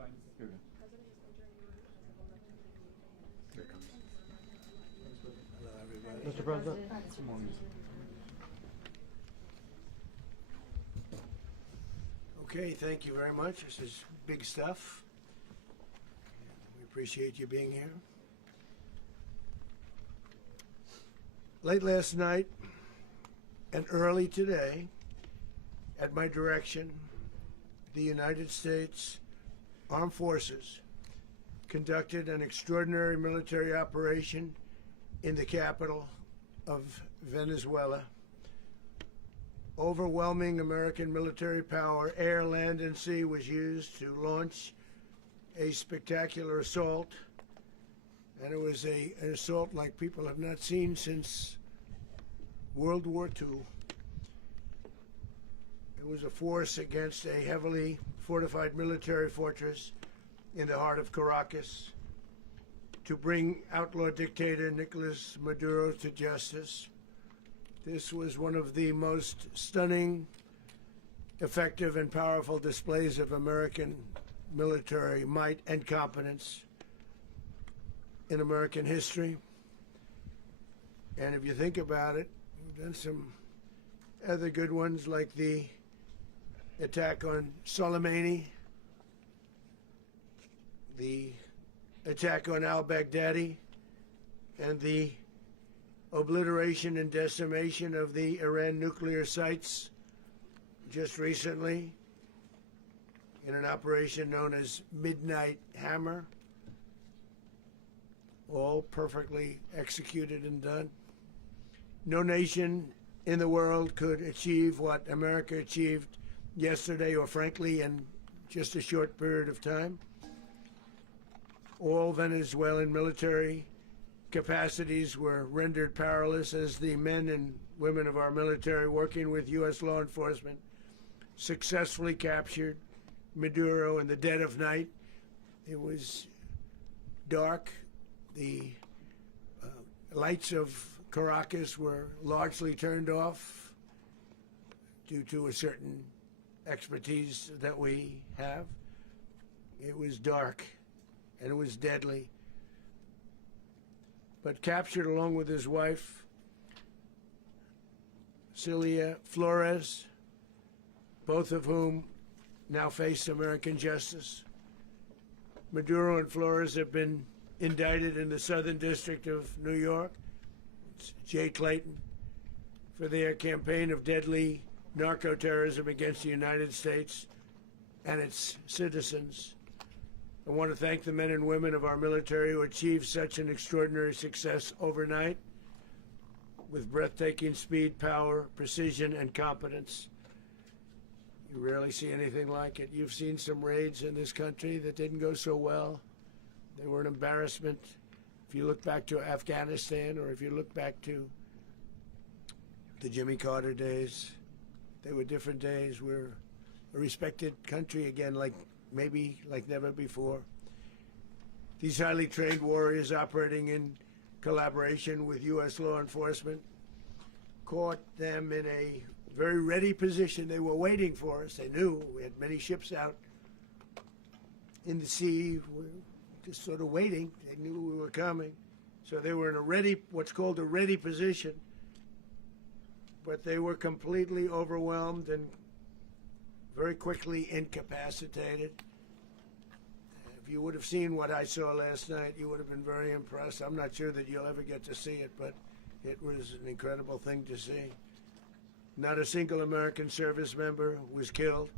Hello, everybody. Mr. President. Okay, thank you very much. This is big stuff. We appreciate you being here. Late last night and early today, at my direction, the United States Armed Forces conducted an extraordinary military operation in the capital of Venezuela. Overwhelming American military power, air, land, and sea, was used to launch a spectacular assault. And it was an assault like people have not seen since World War II. It was a force against a heavily fortified military fortress in the heart of Caracas to bring outlaw dictator Nicolás Maduro to justice. This was one of the most stunning, effective, and powerful displays of American military might and competence in American history. And if you think about it, we've done some other good ones, like the attack on Soleimani, the attack on al-Baghdadi, and the obliteration and decimation of the Iran nuclear sites just recently in an operation known as Midnight Hammer, all perfectly executed and done. No nation in the world could achieve what America achieved yesterday, or frankly in just a short period of time. All Venezuelan military capacities were rendered powerless as the men and women of our military, working with U.S. law enforcement, successfully captured Maduro in the dead of night. It was dark. The lights of Caracas were largely turned off due to a certain expertise that we have. It was dark and it was deadly. But captured along with his wife, Cilia Flores, both of whom now face American justice. Maduro and Flores have been indicted in the Southern District of New York. It's J. Clayton, for their campaign of deadly narco-terrorism against the United States and its citizens. I want to thank the men and women of our military who achieved such an extraordinary success overnight with breathtaking speed, power, precision, and competence. You rarely see anything like it. You've seen some raids in this country that didn't go so well. They were an embarrassment. If you look back to Afghanistan, or if you look back to the Jimmy Carter days, they were different days. We're a respected country again, maybe like never before. These highly trained warriors, operating in collaboration with U.S. law enforcement, caught them in a very ready position. They were waiting for us. They knew we had many ships out in the sea, just sort of waiting. They knew we were coming. So they were in a ready, what's called a ready position. But they were completely overwhelmed and very quickly incapacitated. If you would have seen what I saw last night, you would have been very impressed. I'm not sure that you'll ever get to see it, but it was an incredible thing to see. Not a single American service member was killed,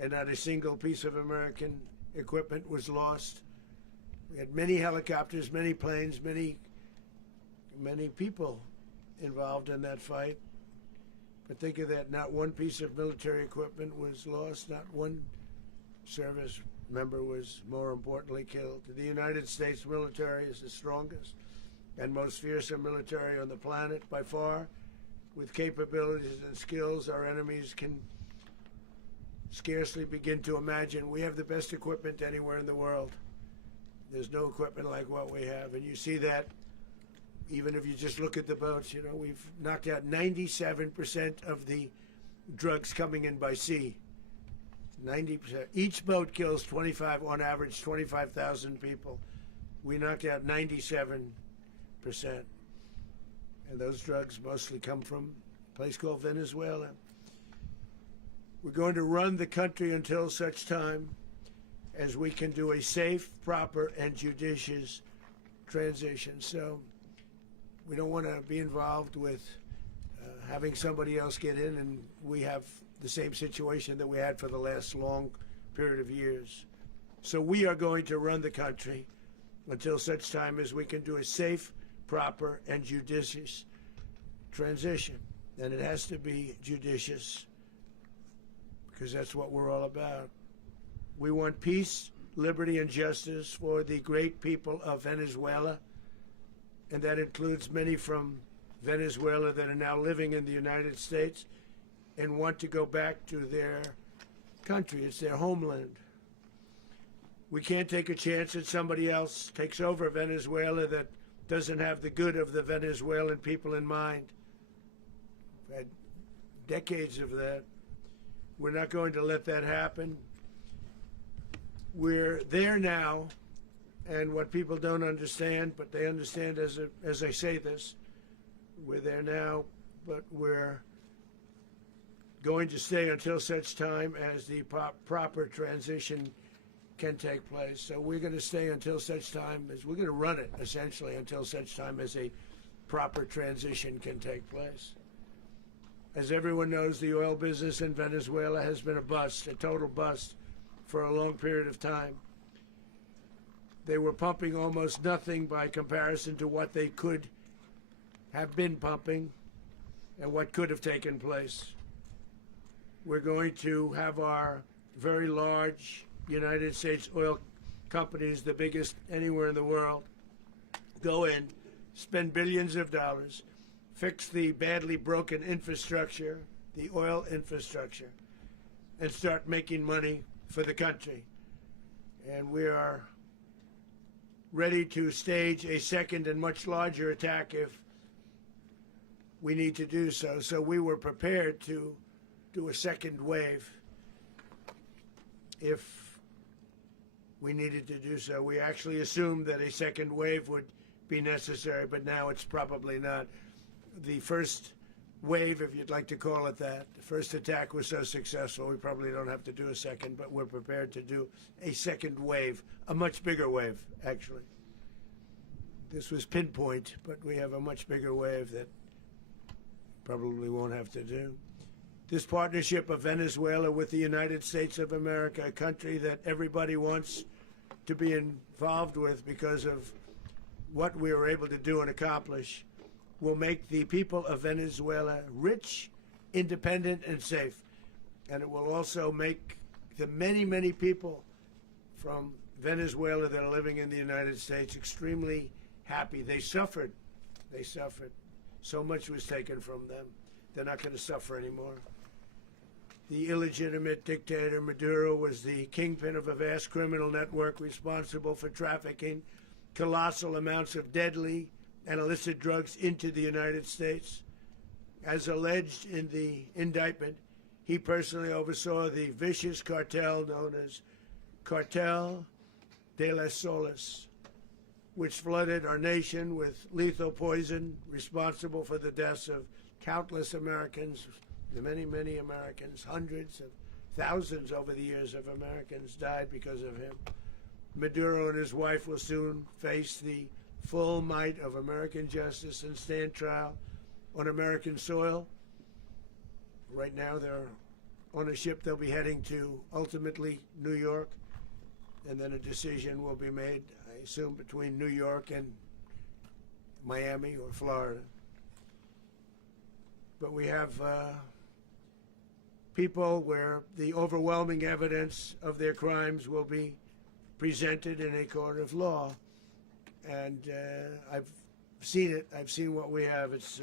and not a single piece of American equipment was lost. We had many helicopters, many planes, many people involved in that fight. But think of that, not one piece of military equipment was lost, not one service member was, more importantly, killed. The United States military is the strongest and most fearsome military on the planet by far, with capabilities and skills our enemies can scarcely begin to imagine. We have the best equipment anywhere in the world. There's no equipment like what we have, and you see that even if you just look at the boats. You know, we've knocked out 97% of the drugs coming in by sea. 90%. Each boat kills 25, on average, 25,000 people. We knocked out 97%. And those drugs mostly come from a place called Venezuela. We're going to run the country until such time as we can do a safe, proper, and judicious transition. So we don't want to be involved with having somebody else get in and we have the same situation that we had for the last long period of years. So we are going to run the country until such time as we can do a safe, proper, and judicious transition. And it has to be judicious because that's what we're all about. We want peace, liberty, and justice for the great people of Venezuela, and that includes many from Venezuela that are now living in the United States and want to go back to their country. It's their homeland. We can't take a chance that somebody else takes over Venezuela that doesn't have the good of the Venezuelan people in mind. We've had decades of that. We're not going to let that happen. We're there now, and what people don't understand, but they understand as I say this, we're there now, but we're going to stay until such time as the proper transition can take place. So we're going to stay until such time as we're going to run it, essentially, until such time as a proper transition can take place. As everyone knows, the oil business in Venezuela has been a bust, a total bust, for a long period of time. They were pumping almost nothing by comparison to what they could have been pumping and what could have taken place. We're going to have our very large United States oil companies, the biggest anywhere in the world, go in, spend billions of dollars, fix the badly broken infrastructure, the oil infrastructure, and start making money for the country. And we are ready to stage a second and much larger attack if we need to do so. So we were prepared to do a second wave if we needed to do so. We actually assumed that a second wave would be necessary, but now it's probably not. The first wave, if you'd like to call it that, the first attack was so successful, we probably don't have to do a second, but we're prepared to do a second wave, a much bigger wave, actually. This was pinpoint, but we have a much bigger wave that probably won't have to do. This partnership of Venezuela with the United States of America, a country that everybody wants to be involved with because of what we were able to do and accomplish, will make the people of Venezuela rich, independent, and safe. And it will also make the many, many people from Venezuela that are living in the United States extremely happy. They suffered. They suffered. So much was taken from them. They're not going to suffer anymore. The illegitimate dictator Maduro was the kingpin of a vast criminal network responsible for trafficking colossal amounts of deadly and illicit drugs into the United States. As alleged in the indictment, he personally oversaw the vicious cartel known as Cartel de las Solas, which flooded our nation with lethal poison, responsible for the deaths of countless Americans, many, many Americans. Hundreds of thousands over the years of Americans died because of him. Maduro and his wife will soon face the full might of American justice and stand trial on American soil. Right now they're on a ship they'll be heading to, ultimately, New York, and then a decision will be made, I assume, between New York and Miami or Florida. But we have people where the overwhelming evidence of their crimes will be presented in a court of law. And I've seen it. I've seen what we have. It's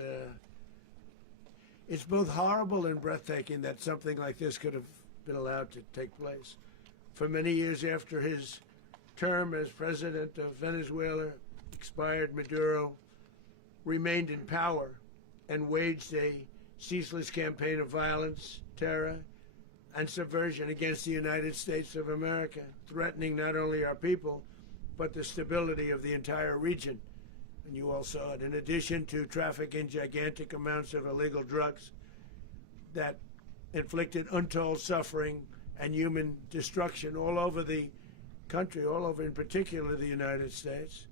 both horrible and breathtaking that something like this could have been allowed to take place. For many years after his term as president of Venezuela expired, Maduro remained in power and waged a ceaseless campaign of violence, terror, and subversion against the United States of America, threatening not only our people, but the stability of the entire region. And you all saw it. In addition to trafficking gigantic amounts of illegal drugs that inflicted untold suffering and human destruction all over the country, all over in particular the United States,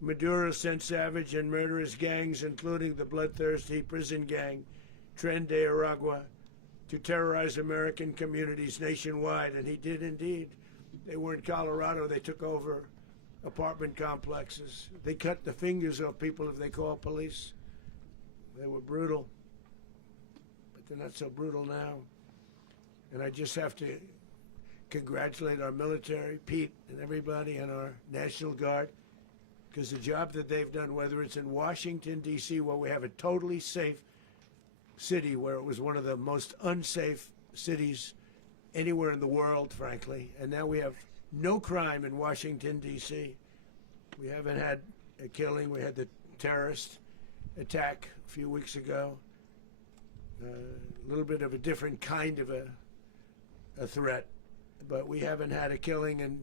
Maduro sent savage and murderous gangs, including the bloodthirsty prison gang Tren de Aragua, to terrorize American communities nationwide, and he did indeed. They were in Colorado. They took over apartment complexes. They cut the fingers off people if they called police. They were brutal, but they're not so brutal now. And I just have to congratulate our military, Pete and everybody, and our National Guard, because the job that they've done, whether it's in Washington, D.C., where we have a totally safe city, where it was one of the most unsafe cities anywhere in the world, frankly, and now we have no crime in Washington, D.C. We haven't had a killing. We had the terrorist attack a few weeks ago. A little bit of a different kind of a threat, but we haven't had a killing in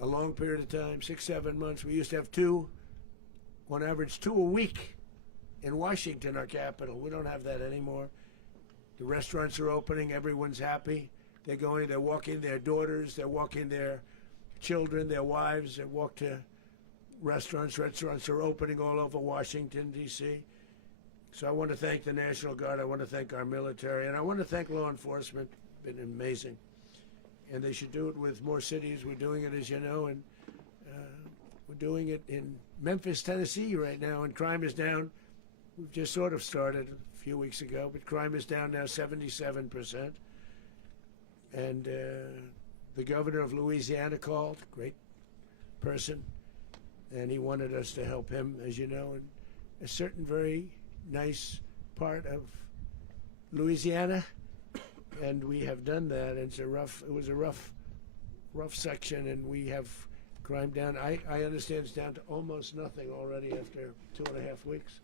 a long period of time, 6-7 months. We used to have two, on average, 2 a week in Washington, our capital. We don't have that anymore. The restaurants are opening. Everyone's happy. They're going, they're walking their daughters, they're walking their children, their wives. They walk to restaurants. Restaurants are opening all over Washington, D.C. So I want to thank the National Guard. I want to thank our military. And I want to thank law enforcement. It's been amazing. And they should do it with more cities. We're doing it, as you know, and we're doing it in Memphis, Tennessee right now, and crime is down. We've just sort of started a few weeks ago, but crime is down now 77%. And the governor of Louisiana called, great person, and he wanted us to help him, as you know, in a certain very nice part of Louisiana. And we have done that. It was a rough section, and we have crime down. I understand it's down to almost nothing already after 2.5 weeks.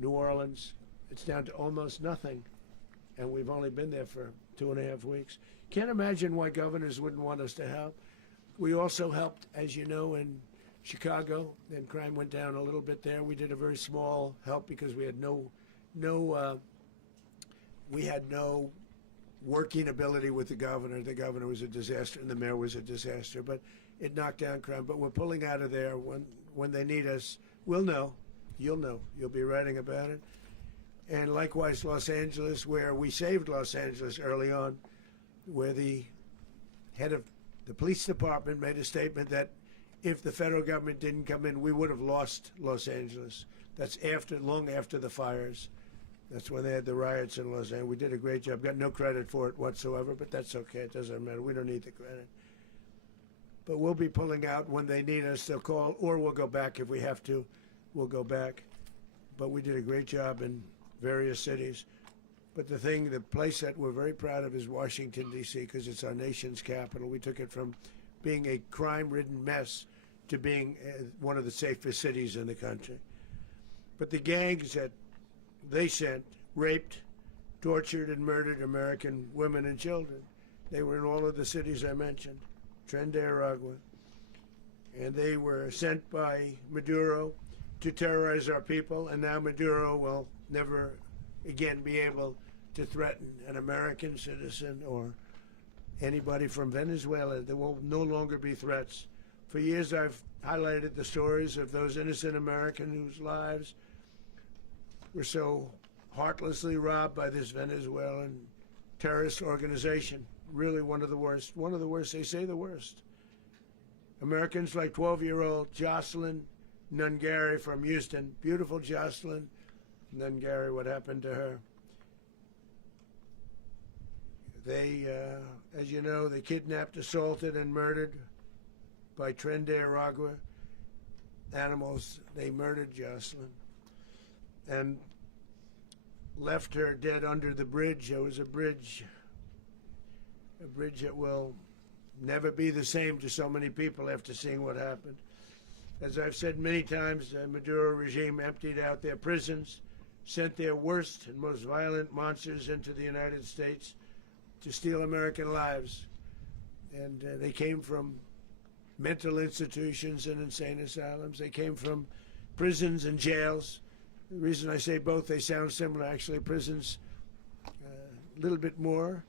New Orleans, it's down to almost nothing, and we've only been there for 2.5 weeks. Can't imagine why governors wouldn't want us to help. We also helped, as you know, in Chicago, and crime went down a little bit there. We did a very small help because we had no working ability with the governor. The governor was a disaster, and the mayor was a disaster, but it knocked down crime. But we're pulling out of there. When they need us, we'll know. You'll know. You'll be writing about it. And likewise, Los Angeles, where we saved Los Angeles early on, where the head of the police department made a statement that if the federal government didn't come in, we would have lost Los Angeles. That's long after the fires. That's when they had the riots in Los Angeles. We did a great job. Got no credit for it whatsoever, but that's okay. It doesn't matter. We don't need the credit. But we'll be pulling out when they need us. They'll call, or we'll go back if we have to. We'll go back. But we did a great job in various cities. But the place that we're very proud of is Washington, D.C., because it's our nation's capital. We took it from being a crime-ridden mess to being one of the safest cities in the country. But the gangs that they sent raped, tortured, and murdered American women and children. They were in all of the cities I mentioned, Tren de Aragua. And they were sent by Maduro to terrorize our people, and now Maduro will never again be able to threaten an American citizen or anybody from Venezuela. There will no longer be threats. For years I've highlighted the stories of those innocent Americans whose lives were so heartlessly robbed by this Venezuelan terrorist organization. Really one of the worst. One of the worst, they say the worst. Americans like 12-year-old Jocelyn Nungary from Houston. Beautiful Jocelyn Nungary, what happened to her? They, as you know, they kidnapped, assaulted, and murdered by Tren de Aragua animals. They murdered Jocelyn and left her dead under the bridge. There was a bridge that will never be the same to so many people after seeing what happened. As I've said many times, the Maduro regime emptied out their prisons, sent their worst and most violent monsters into the United States, to steal American lives. And they came from mental institutions and insane asylums. They came from prisons and jails. The reason I say both, they sound similar. Actually, prisons a little bit more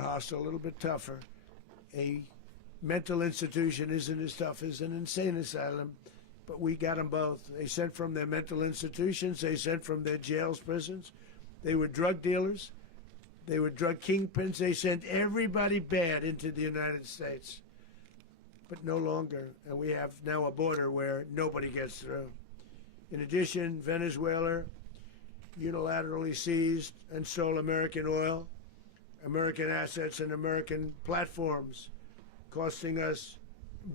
hostile, a little bit tougher. A mental institution isn't as tough as an insane asylum, but we got them both. They sent from their mental institutions. They sent from their jails, prisons. They were drug dealers. They were drug kingpins. They sent everybody bad into the United States, but no longer. And we have now a border where nobody gets through. In addition, Venezuela unilaterally seized and stole American oil, American assets, and American platforms, costing us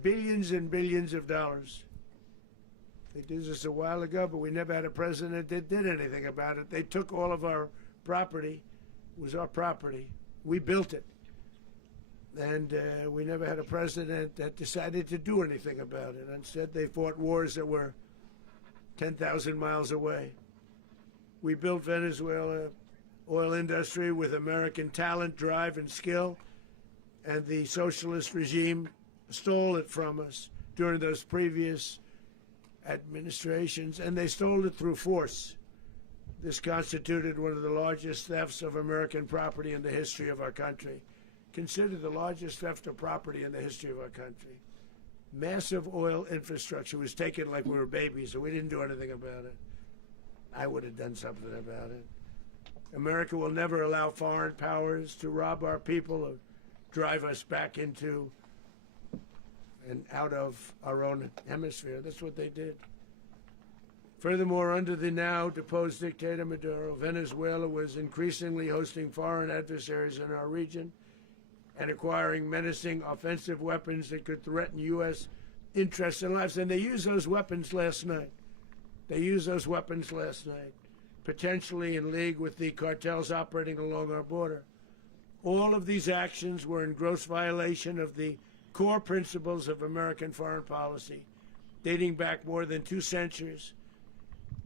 billions and billions of dollars. They did this a while ago, but we never had a president that did anything about it. They took all of our property. It was our property. We built it. And we never had a president that decided to do anything about it. Instead, they fought wars that were 10,000 miles away. We built Venezuela oil industry with American talent, drive, and skill, and the socialist regime stole it from us during those previous administrations, and they stole it through force. This constituted one of the largest thefts of American property in the history of our country. Considered the largest theft of property in the history of our country. Massive oil infrastructure was taken like we were babies, and we didn't do anything about it. I would have done something about it. America will never allow foreign powers to rob our people or drive us back into and out of our own hemisphere. That's what they did. Furthermore, under the now deposed dictator Maduro, Venezuela was increasingly hosting foreign adversaries in our region and acquiring menacing offensive weapons that could threaten U.S. interests and lives. And they used those weapons last night. Potentially in league with the cartels operating along our border. All of these actions were in gross violation of the core principles of American foreign policy, dating back more than 2 centuries,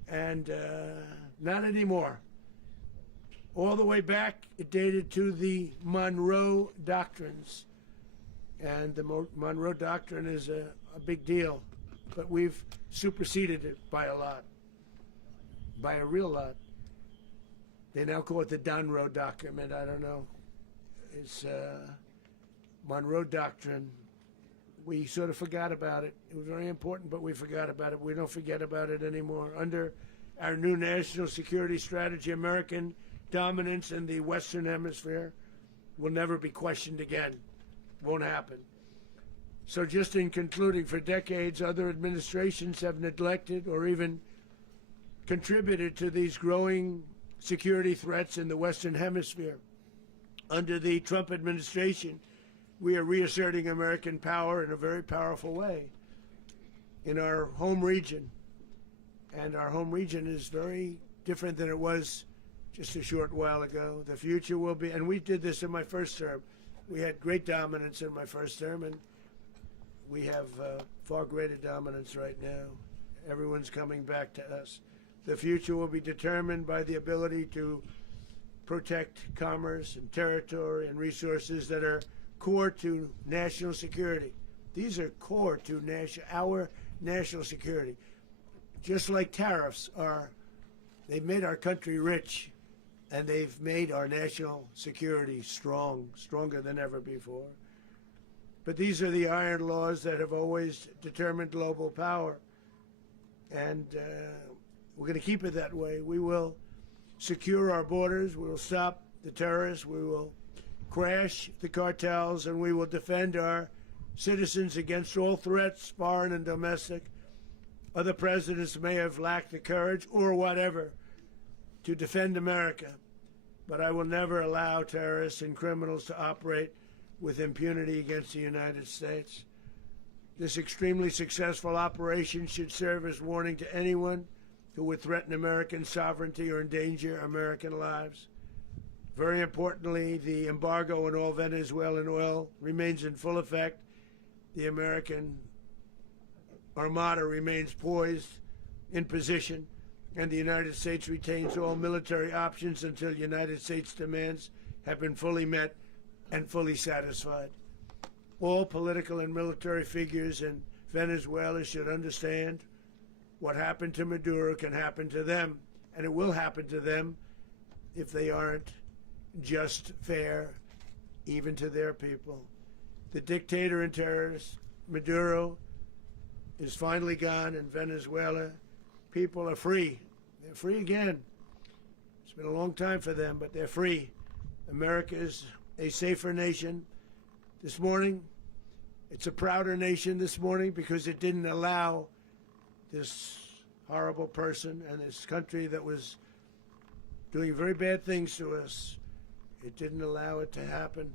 and not anymore. All the way back, it dated to the Monroe Doctrines, and the Monroe Doctrine is a big deal, but we've superseded it by a lot, by a real lot. They now call it the Monroe Document. I don't know. It's Monroe Doctrine. We sort of forgot about it. It was very important, but we forgot about it. We don't forget about it anymore. Under our new national security strategy, American dominance in the Western Hemisphere will never be questioned again. Won't happen. So just in concluding, for decades, other administrations have neglected or even contributed to these growing security threats in the Western Hemisphere. Under the Trump administration, we are reasserting American power in a very powerful way in our home region. And our home region is very different than it was just a short while ago. The future will be, and we did this in my first term. We had great dominance in my first term, and we have far greater dominance right now. Everyone's coming back to us. The future will be determined by the ability to protect commerce and territory and resources that are core to national security. These are core to our national security. Just like tariffs are, they've made our country rich, and they've made our national security stronger than ever before. But these are the iron laws that have always determined global power. And we're going to keep it that way. We will secure our borders. We will stop the terrorists. We will crash the cartels, and we will defend our citizens against all threats, foreign and domestic. Other presidents may have lacked the courage or whatever to defend America, but I will never allow terrorists and criminals to operate with impunity against the United States. This extremely successful operation should serve as warning to anyone who would threaten American sovereignty or endanger American lives. Very importantly, the embargo on all Venezuelan oil remains in full effect. The American Armada remains poised in position, and the United States retains all military options until United States demands have been fully met and fully satisfied. All political and military figures in Venezuela should understand what happened to Maduro can happen to them, and it will happen to them if they aren't just, fair, even to their people. The dictator and terrorist, Maduro, is finally gone in Venezuela. People are free. They're free again. It's been a long time for them, but they're free. America is a safer nation. This morning, it's a prouder nation this morning because it didn't allow this horrible person and this country that was doing very bad things to us. It didn't allow it to happen.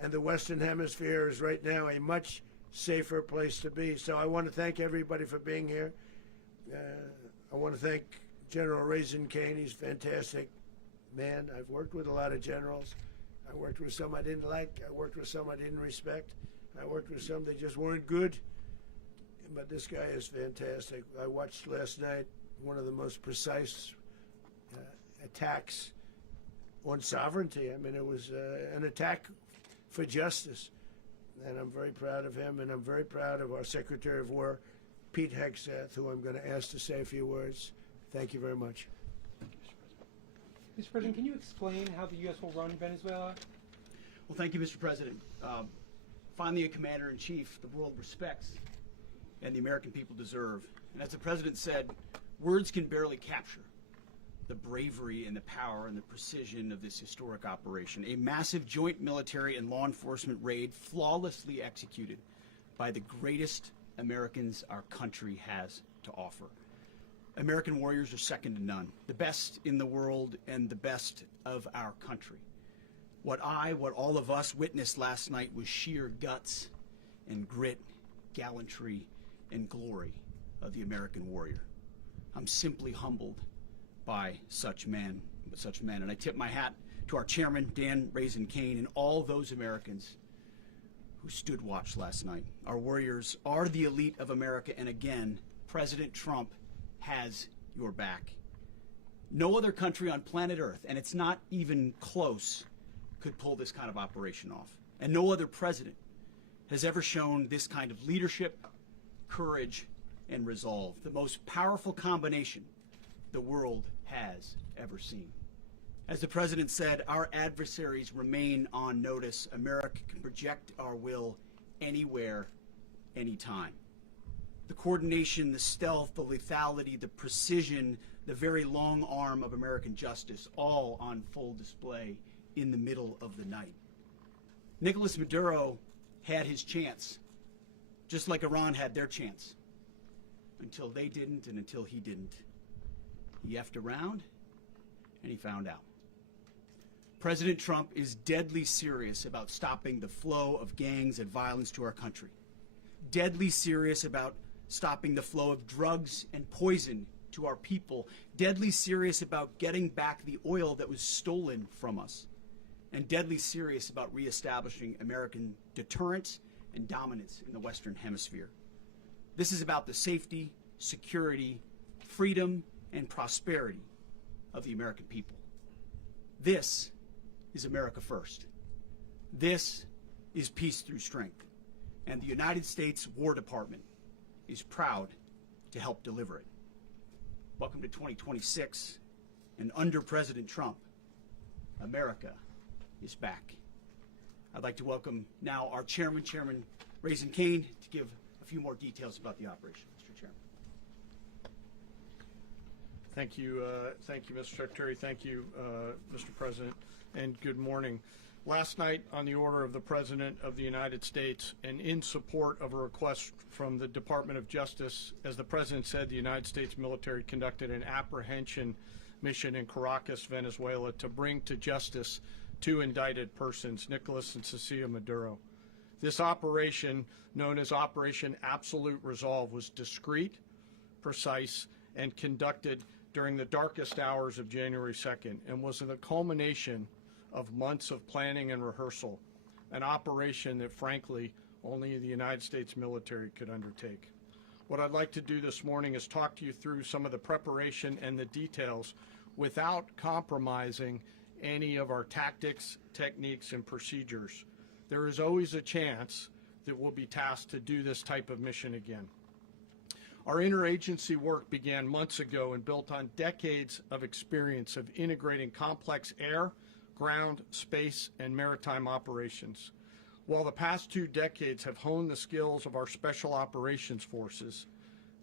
And the Western Hemisphere is right now a much safer place to be. So I want to thank everybody for being here. I want to thank General Raising Cane. He's a fantastic man. I've worked with a lot of generals. I worked with some I didn't like. I worked with some I didn't respect. I worked with some that just weren't good. But this guy is fantastic. I watched last night one of the most precise attacks on sovereignty. I mean, it was an attack for justice. And I'm very proud of him, and I'm very proud of our Secretary of War, Pete Hegseth, who I'm going to ask to say a few words. Thank you very much. Mr. President, can you explain how the U.S. will run Venezuela? Well, thank you, Mr. President. Finally, a commander-in-chief the world respects and the American people deserve. And as the President said, words can barely capture the bravery and the power and the precision of this historic operation. A massive joint military and law enforcement raid flawlessly executed by the greatest Americans our country has to offer. American warriors are second to none, the best in the world and the best of our country. What all of us witnessed last night was sheer guts and grit, gallantry and glory of the American warrior. I'm simply humbled by such men, and I tip my hat to our chairman, Dan Raising Cane, and all those Americans who stood watch last night. Our warriors are the elite of America, and again, President Trump has your back. No other country on planet Earth, and it's not even close, could pull this kind of operation off. And no other president has ever shown this kind of leadership, courage, and resolve. The most powerful combination the world has ever seen. As the President said, our adversaries remain on notice. America can project our will anywhere, anytime. The coordination, the stealth, the lethality, the precision, the very long arm of American justice, all on full display in the middle of the night. Nicolás Maduro had his chance, just like Iran had their chance, until they didn't and until he didn't. He effed around, and he found out. President Trump is deadly serious about stopping the flow of gangs and violence to our country. Deadly serious about stopping the flow of drugs and poison to our people. Deadly serious about getting back the oil that was stolen from us. And deadly serious about reestablishing American deterrence and dominance in the Western Hemisphere. This is about the safety, security, freedom, and prosperity of the American people. This is America first. This is peace through strength. And the United States War Department is proud to help deliver it. Welcome to 2026, and under President Trump, America is back. I'd like to welcome now our chairman, Chairman Raising Cane, to give a few more details about the operation. Mr. Chairman. Thank you, Mr. Secretary. Thank you, Mr. President, and good morning. Last night, on the order of the President of the United States and in support of a request from the Department of Justice, as the President said, the United States military conducted an apprehension mission in Caracas, Venezuela, to bring to justice two indicted persons, Nicolás and Cilia Maduro. This operation, known as Operation Absolute Resolve, was discreet, precise, and conducted during the darkest hours of January 2nd and was the culmination of months of planning and rehearsal, an operation that, frankly, only the United States military could undertake. What I'd like to do this morning is talk to you through some of the preparation and the details without compromising any of our tactics, techniques, and procedures. There is always a chance that we'll be tasked to do this type of mission again. Our interagency work began months ago and built on decades of experience of integrating complex air, ground, space, and maritime operations. While the past 2 decades have honed the skills of our special operations forces,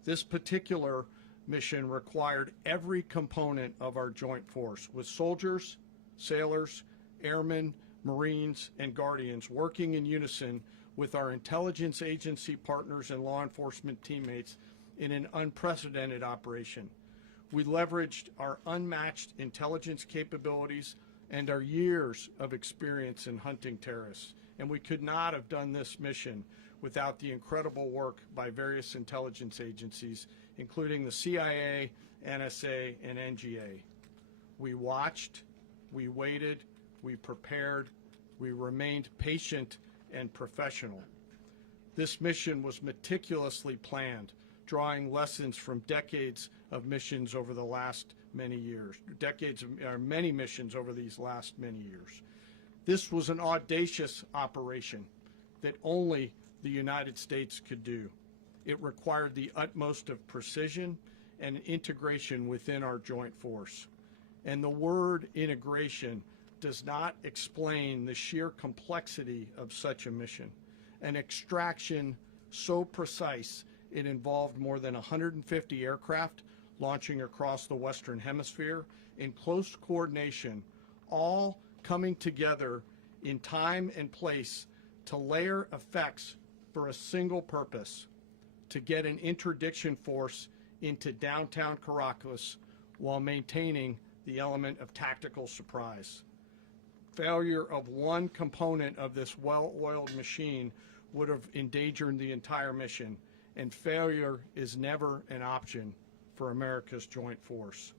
this particular mission required every component of our joint force, with soldiers, sailors, airmen, Marines, and Guardians working in unison with our intelligence agency partners and law enforcement teammates in an unprecedented operation. We leveraged our unmatched intelligence capabilities and our years of experience in hunting terrorists, and we could not have done this mission without the incredible work by various intelligence agencies, including the CIA, NSA, and NGA. We watched, we waited, we prepared, we remained patient and professional. This mission was meticulously planned, drawing lessons from decades of missions over the last many years, many missions over these last many years. This was an audacious operation that only the United States could do. It required the utmost of precision and integration within our joint force. And the word integration does not explain the sheer complexity of such a mission. An extraction so precise it involved more than 150 aircraft launching across the Western Hemisphere in close coordination, all coming together in time and place to layer effects for a single purpose: to get an interdiction force into downtown Caracas while maintaining the element of tactical surprise. Failure of one component of this well-oiled machine would have endangered the entire mission, and failure is never an option for America's joint force.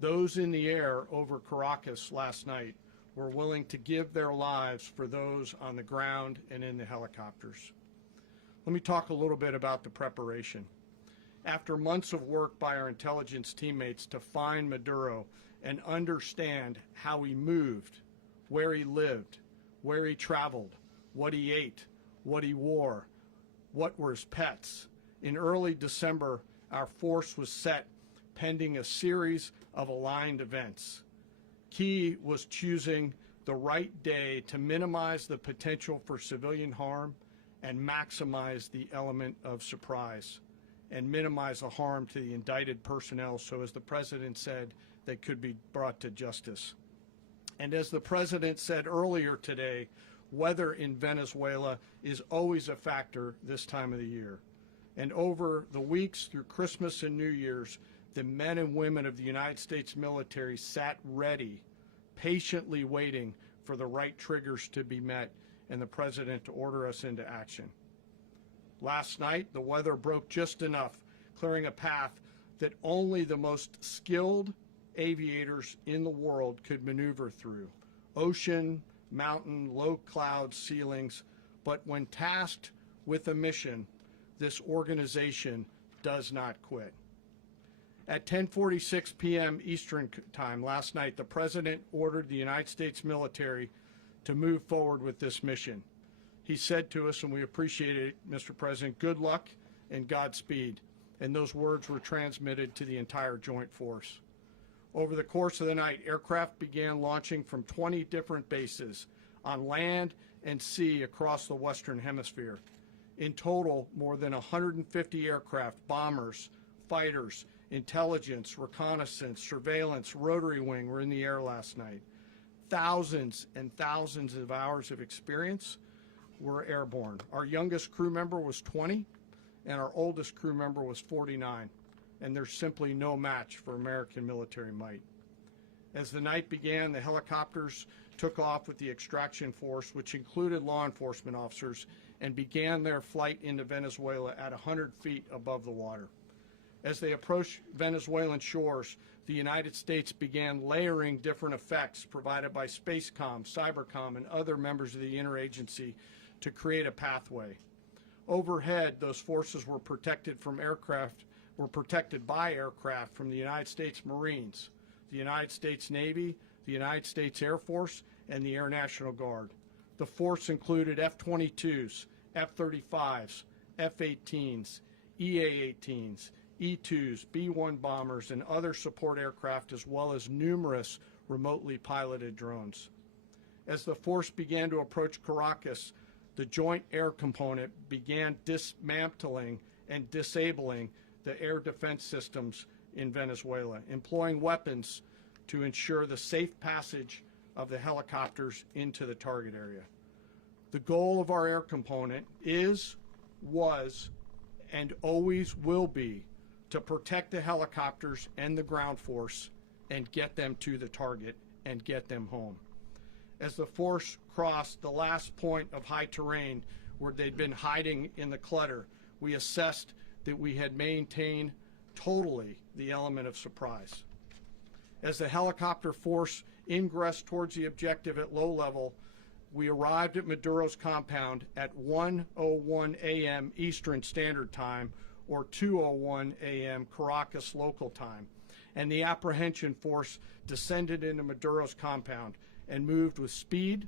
Those in the air over Caracas last night were willing to give their lives for those on the ground and in the helicopters. Let me talk a little bit about the preparation. After months of work by our intelligence teammates to find Maduro and understand how he moved, where he lived, where he traveled, what he ate, what he wore, what were his pets, in early December, our force was set pending a series of aligned events. Key was choosing the right day to minimize the potential for civilian harm and maximize the element of surprise, and minimize the harm to the indicted personnel so, as the President said, they could be brought to justice. And as the President said earlier today, weather in Venezuela is always a factor this time of the year. And over the weeks through Christmas and New Year's, the men and women of the United States military sat ready, patiently waiting for the right triggers to be met and the President to order us into action. Last night, the weather broke just enough, clearing a path that only the most skilled aviators in the world could maneuver through. Ocean, mountain, low cloud ceilings, but when tasked with a mission, this organization does not quit. At 10:46 p.m. Eastern Time last night, the President ordered the United States military to move forward with this mission. He said to us, and we appreciate it, Mr. President, good luck and Godspeed. And those words were transmitted to the entire joint force. Over the course of the night, aircraft began launching from 20 different bases on land and sea across the Western Hemisphere. In total, more than 150 aircraft, bombers, fighters, intelligence, reconnaissance, surveillance, rotary wing were in the air last night. Thousands and thousands of hours of experience were airborne. Our youngest crew member was 20, and our oldest crew member was 49. And there's simply no match for American military might. As the night began, the helicopters took off with the extraction force, which included law enforcement officers, and began their flight into Venezuela at 100 feet above the water. As they approached Venezuelan shores, the United States began layering different effects provided by Spacecom, Cybercom, and other members of the interagency to create a pathway. Overhead, those forces were protected by aircraft from the United States Marines, the United States Navy, the United States Air Force, and the Air National Guard. The force included F-22s, F-35s, F-18s, EA-18s, E-2s, B-1 bombers, and other support aircraft, as well as numerous remotely piloted drones. As the force began to approach Caracas, the Joint Air Component began dismantling and disabling the air defense systems in Venezuela, employing weapons to ensure the safe passage of the helicopters into the target area. The goal of our air component is, was, and always will be to protect the helicopters and the ground force and get them to the target and get them home. As the force crossed the last point of high terrain where they'd been hiding in the clutter, we assessed that we had maintained totally the element of surprise. As the helicopter force ingressed towards the objective at low level, we arrived at Maduro's compound at 1:01 a.m. Eastern Standard Time, or 2:01 a.m. Caracas local time, and the apprehension force descended into Maduro's compound and moved with speed,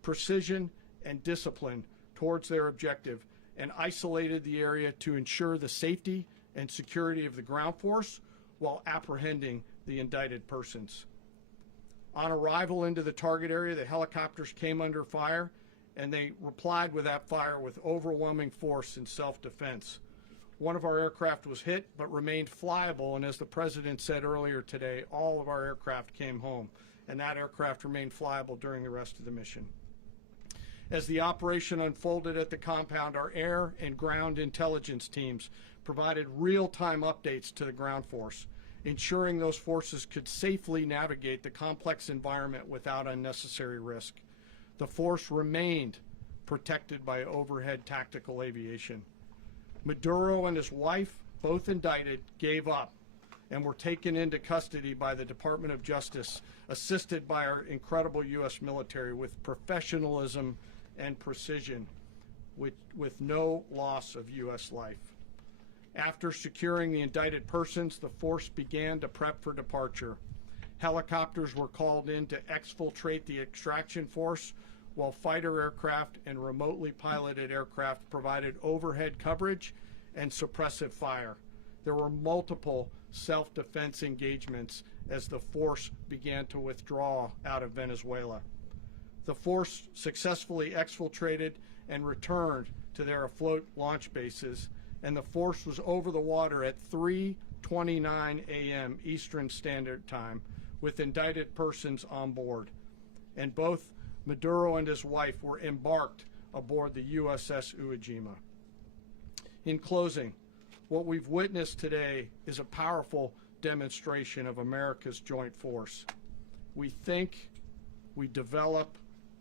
precision, and discipline towards their objective, and isolated the area to ensure the safety and security of the ground force while apprehending the indicted persons. On arrival into the target area, the helicopters came under fire, and they replied with that fire with overwhelming force in self-defense. One of our aircraft was hit but remained flyable, and as the President said earlier today, all of our aircraft came home, and that aircraft remained flyable during the rest of the mission. As the operation unfolded at the compound, our air and ground intelligence teams provided real-time updates to the ground force, ensuring those forces could safely navigate the complex environment without unnecessary risk. The force remained protected by overhead tactical aviation. Maduro and his wife, both indicted, gave up and were taken into custody by the Department of Justice, assisted by our incredible U.S. military with professionalism and precision, with no loss of U.S. life. After securing the indicted persons, the force began to prep for departure. Helicopters were called in to exfiltrate the extraction force, while fighter aircraft and remotely piloted aircraft provided overhead coverage and suppressive fire. There were multiple self-defense engagements as the force began to withdraw out of Venezuela. The force successfully exfiltrated and returned to their afloat launch bases, and the force was over the water at 3:29 a.m. Eastern Standard Time with indicted persons on board. And both Maduro and his wife were embarked aboard the USS Iwo Jima. In closing, what we've witnessed today is a powerful demonstration of America's joint force. We think, we develop,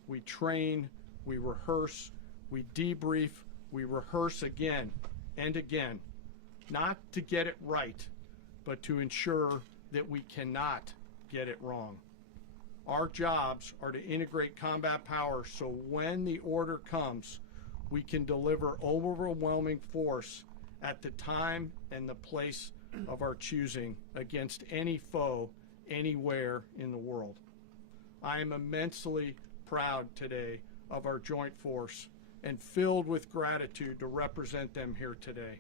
we train, we rehearse, we debrief, we rehearse again and again, not to get it right, but to ensure that we cannot get it wrong. Our jobs are to integrate combat power so when the order comes, we can deliver overwhelming force at the time and the place of our choosing against any foe anywhere in the world. I am immensely proud today of our joint force and filled with gratitude to represent them here today.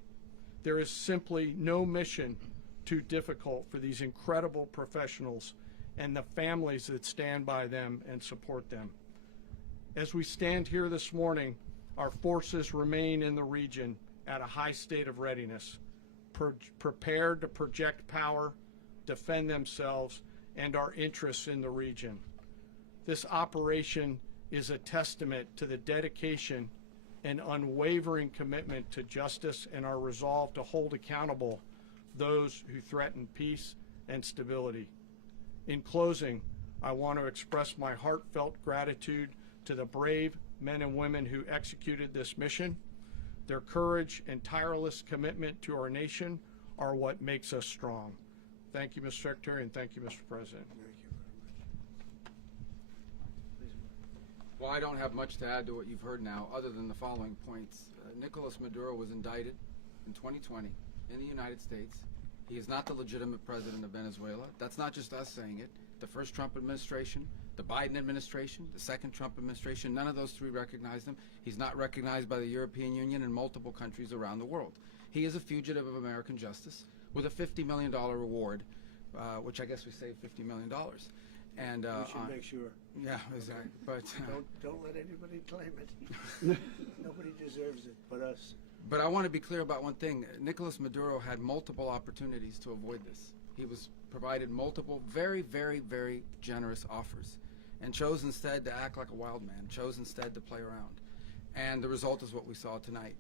There is simply no mission too difficult for these incredible professionals and the families that stand by them and support them. As we stand here this morning, our forces remain in the region at a high state of readiness, prepared to project power, defend themselves, and our interests in the region. This operation is a testament to the dedication and unwavering commitment to justice and our resolve to hold accountable those who threaten peace and stability. In closing, I want to express my heartfelt gratitude to the brave men and women who executed this mission. Their courage and tireless commitment to our nation are what makes us strong. Thank you, Mr. Secretary, and thank you, Mr. President. Well, I don't have much to add to what you've heard now, other than the following points. Nicolás Maduro was indicted in 2020 in the United States. He is not the legitimate president of Venezuela. That's not just us saying it. the first Trump administration, the Biden administration, the second Trump administration. None of those three recognized him. He's not recognized by the European Union and multiple countries around the world. He is a fugitive of American justice with a $50 million reward, which I guess we saved $50 million. And We should make sure. yeah, exactly. But Don't let anybody claim it. Nobody deserves it but us. But I want to be clear about one thing. Nicolás Maduro had multiple opportunities to avoid this. He was provided multiple very, very, very generous offers and chose instead to act like a wild man, chose instead to play around. And the result is what we saw tonight.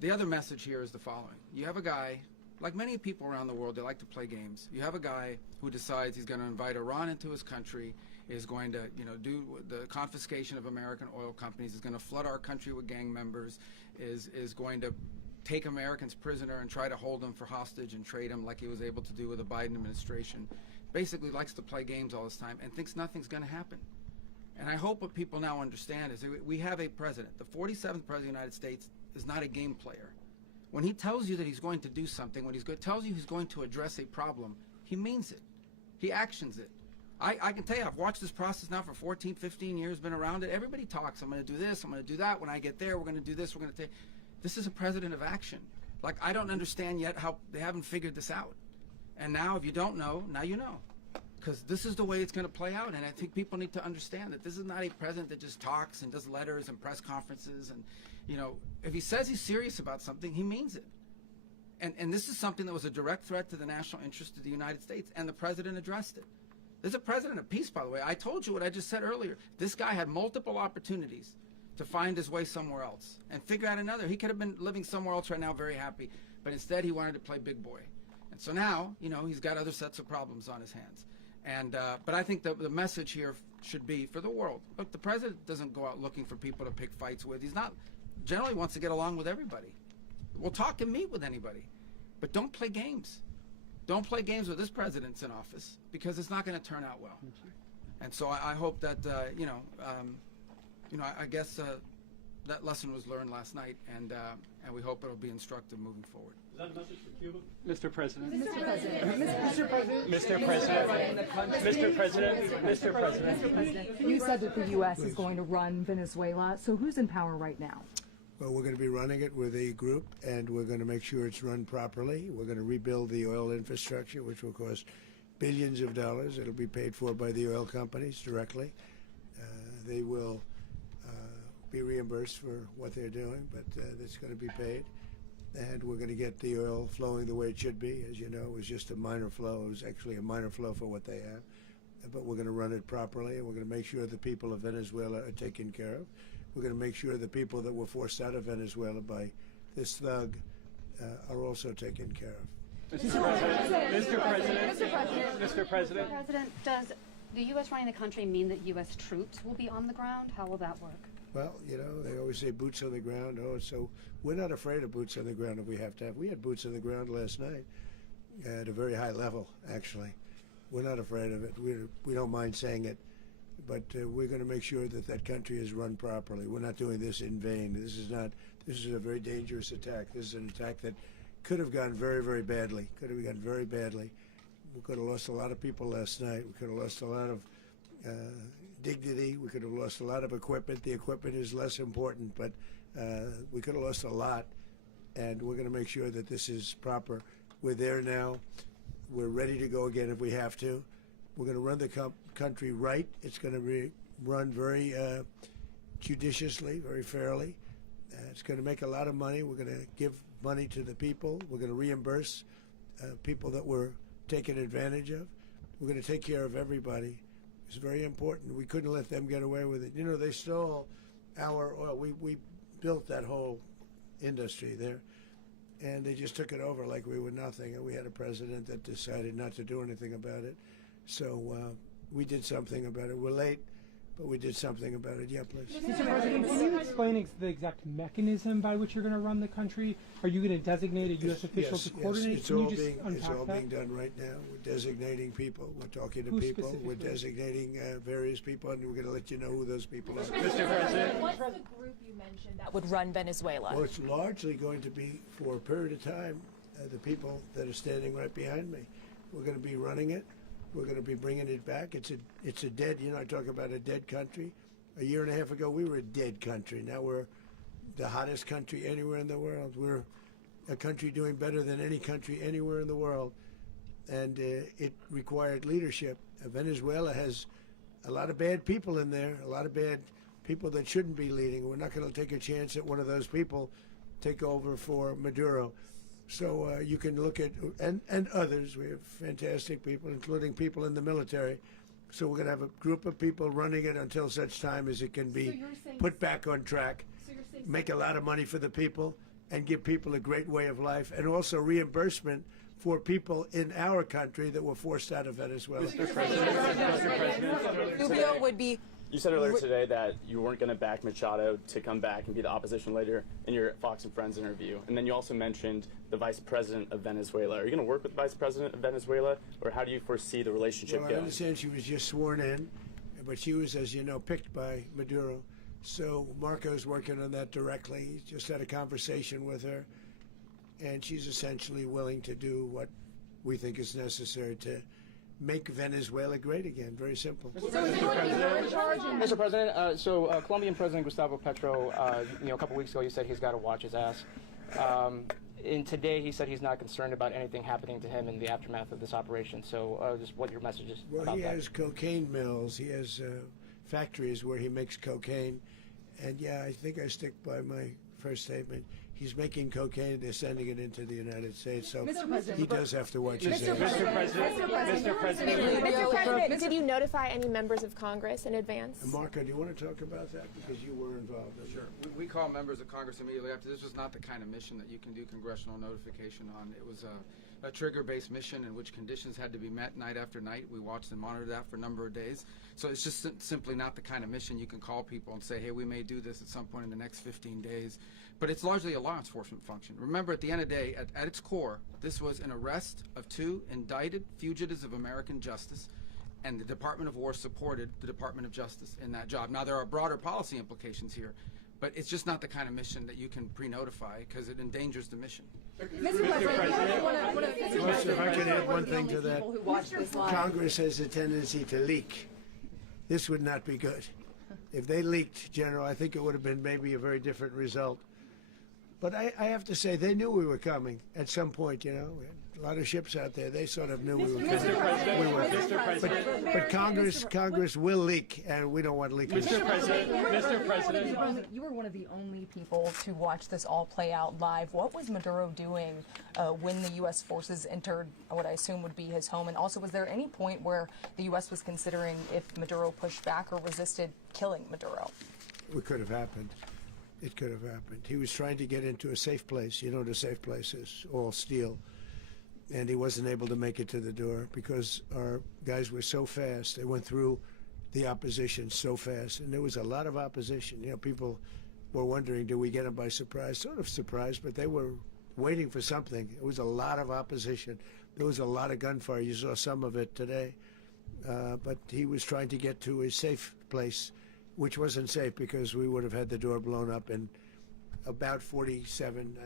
The other message here is the following. You have a guy, like many people around the world, they like to play games. You have a guy who decides he's going to invite Iran into his country, is going to, do the confiscation of American oil companies, is going to flood our country with gang members, is going to take Americans prisoner and try to hold them for hostage and trade them like he was able to do with the Biden administration. Basically likes to play games all this time and thinks nothing's going to happen. And I hope what people now understand is that we have a president. The 47th president of the United States is not a game player. When he tells you that he's going to do something, when tells you he's going to address a problem, he means it. He actions it. I can tell you, I've watched this process now for 14, 15 years, been around it. Everybody talks, I'm going to do this, I'm going to do that. When I get there, we're going to do this, we're going to take. This is a president of action. Like, I don't understand yet how they haven't figured this out. And now, if you don't know, now you know. Because this is the way it's going to play out. And I think people need to understand that this is not a president that just talks and does letters and press conferences. And, if he says he's serious about something, he means it. And this is something that was a direct threat to the national interest of the United States, and the president addressed it. This is a president of peace, by the way. I told you what I just said earlier. This guy had multiple opportunities to find his way somewhere else and figure out another. He could have been living somewhere else right now very happy, but instead he wanted to play big boy. And so now, he's got other sets of problems on his hands. And but I think the message here should be for the world. Look, the president doesn't go out looking for people to pick fights with. He's not, generally wants to get along with everybody. We'll talk and meet with anybody, but don't play games. Don't play games with this president's in office, because it's not going to turn out well. And so I hope that, I guess that lesson was learned last night, and we hope it'll be instructive moving forward. Is that a message for Cuba? Mr. President. Mr. President. You said that the U.S. is going to run Venezuela. So who's in power right now? Well, we're going to be running it with a group, and we're going to make sure it's run properly. We're going to rebuild the oil infrastructure, which will cost billions of dollars. It'll be paid for by the oil companies directly. They will be reimbursed for what they're doing, but it's going to be paid. And we're going to get the oil flowing the way it should be. As you know, it was just a minor flow. It was actually a minor flow for what they have. But we're going to run it properly, and we're going to make sure the people of Venezuela are taken care of. We're going to make sure the people that were forced out of Venezuela by this thug are also taken care of. Mr. President, does the U.S. running the country mean that U.S. troops will be on the ground? How will that work? Well, they always say boots on the ground. Oh, so we're not afraid of boots on the ground if we have to have. We had boots on the ground last night at a very high level, actually. We're not afraid of it. We don't mind saying it. But we're going to make sure that that country is run properly. We're not doing this in vain. This is a very dangerous attack. This is an attack that could have gone very, very badly. Could have gone very badly. We could have lost a lot of people last night. We could have lost a lot of dignity. We could have lost a lot of equipment. The equipment is less important, but we could have lost a lot. And we're going to make sure that this is proper. We're there now. We're ready to go again if we have to. We're going to run the country right. It's going to be run very judiciously, very fairly. It's going to make a lot of money. We're going to give money to the people. We're going to reimburse people that were taken advantage of. We're going to take care of everybody. It's very important. We couldn't let them get away with it. They stole our oil. We built that whole industry there, and they just took it over like we were nothing. And we had a president that decided not to do anything about it. So we did something about it. We're late, but we did something about it. Yeah, please. Mr. President, can you explain the exact mechanism by which you're going to run the country? Are you going to designate a U.S. official to coordinate? It's Can all you just being unpack that? being done right now. We're designating people. We're talking to Who people. We're specifically? designating various people, and we're going to let you know who those people are. What's the group you mentioned that would run Venezuela? Well, it's largely going to be, for a period of time, the people that are standing right behind me. We're going to be running it. We're going to be bringing it back. It's a dead, I talk about a dead country. A year and a half ago, we were a dead country. Now we're the hottest country anywhere in the world. We're a country doing better than any country anywhere in the world. And it required leadership. Venezuela has a lot of bad people in there, a lot of bad people that shouldn't be leading. We're not going to take a chance that one of those people take over for Maduro. So you can look at, and others, we have fantastic people, including people in the military. So we're going to have a group of people running it until such time as it can be put back on track, make a lot of money for the people, and give people a great way of life, and also reimbursement for people in our country that were forced out of Venezuela. Mr. President, Rubio would be. you said earlier today that you weren't going to back Machado to come back and be the opposition leader in your Fox and Friends interview. And then you also mentioned the Vice President of Venezuela. Are you going to work with the Vice President of Venezuela, or how do you foresee the relationship Well, I going? understand she was just sworn in, but she was, as you know, picked by Maduro. So Marco's working on that directly. He just had a conversation with her, and she's essentially willing to do what we think is necessary to make Venezuela great again. Very simple. Mr. President, Colombian President Gustavo Petro, a couple weeks ago, he said he's got to watch his ass. And today, he said he's not concerned about anything happening to him in the aftermath of this operation. So, just what your message is Well, about he that. has cocaine mills. He has factories where he makes cocaine. And yeah, I think I stick by my first statement. He's making cocaine. They're sending it into the United States. So he does have to watch his ass. Mr. President, Did you notify any members of Congress in advance? Marco, do you want to talk about that? Because you were involved in Sure. We call members of Congress immediately after. This was not the kind of mission that you can do congressional notification on. It was a trigger-based mission in which conditions had to be met night after night. We watched and monitored that for a number of days. So it's just simply not the kind of mission you can call people and say, hey, we may do this at some point in the next 15 days. But it's largely a law enforcement function. Remember, at the end of the day, at its core, this was an arrest of 2 indicted fugitives of American justice, and the Department of War supported the Department of Justice in that job. Now, there are broader policy implications here, but it's just not the kind of mission that you can pre-notify because it endangers the mission. Mr. President, Listen, if I can add one thing to that, Congress has a tendency to leak. This would not be good. If they leaked, General, I think it would have been maybe a very different result. But I have to say, they knew we were coming at some point, We had a lot of ships out there. They sort of knew we were coming. But Congress will leak, and we don't want leakage. Mr. President, you were one of the only people to watch this all play out live. What was Maduro doing when the U.S. forces entered what I assume would be his home? And also, was there any point where the U.S. was considering if Maduro pushed back or resisted killing Maduro? It could have happened. It could have happened. He was trying to get into a safe place. You know what a safe place is, all steel. And he wasn't able to make it to the door because our guys were so fast. They went through the opposition so fast. And there was a lot of opposition. People were wondering, do we get them by surprise? Sort of surprised, but they were waiting for something. It was a lot of opposition. There was a lot of gunfire. You saw some of it today. But he was trying to get to a safe place, which wasn't safe because we would have had the door blown up in about 47